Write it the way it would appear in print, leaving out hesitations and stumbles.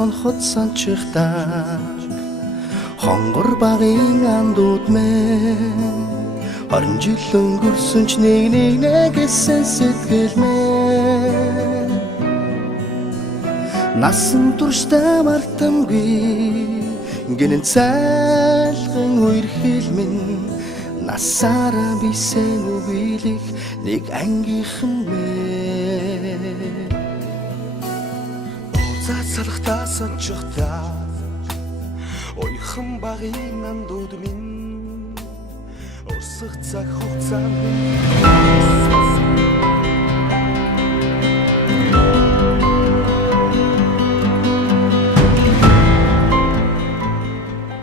хонхот санчихтаа хонгор багын андууд мэн орон жил өнгөрсөн ч нэг гэсэн сэтгэл мэн насан туршдаа мартамгүй гинэн цайлган үерхэл минь насаараа бисен үгийлэх нэг ангийнхан мэн цацалхтаа санчихтаа ойхон багын андууд минь урсах цаг хугацаанд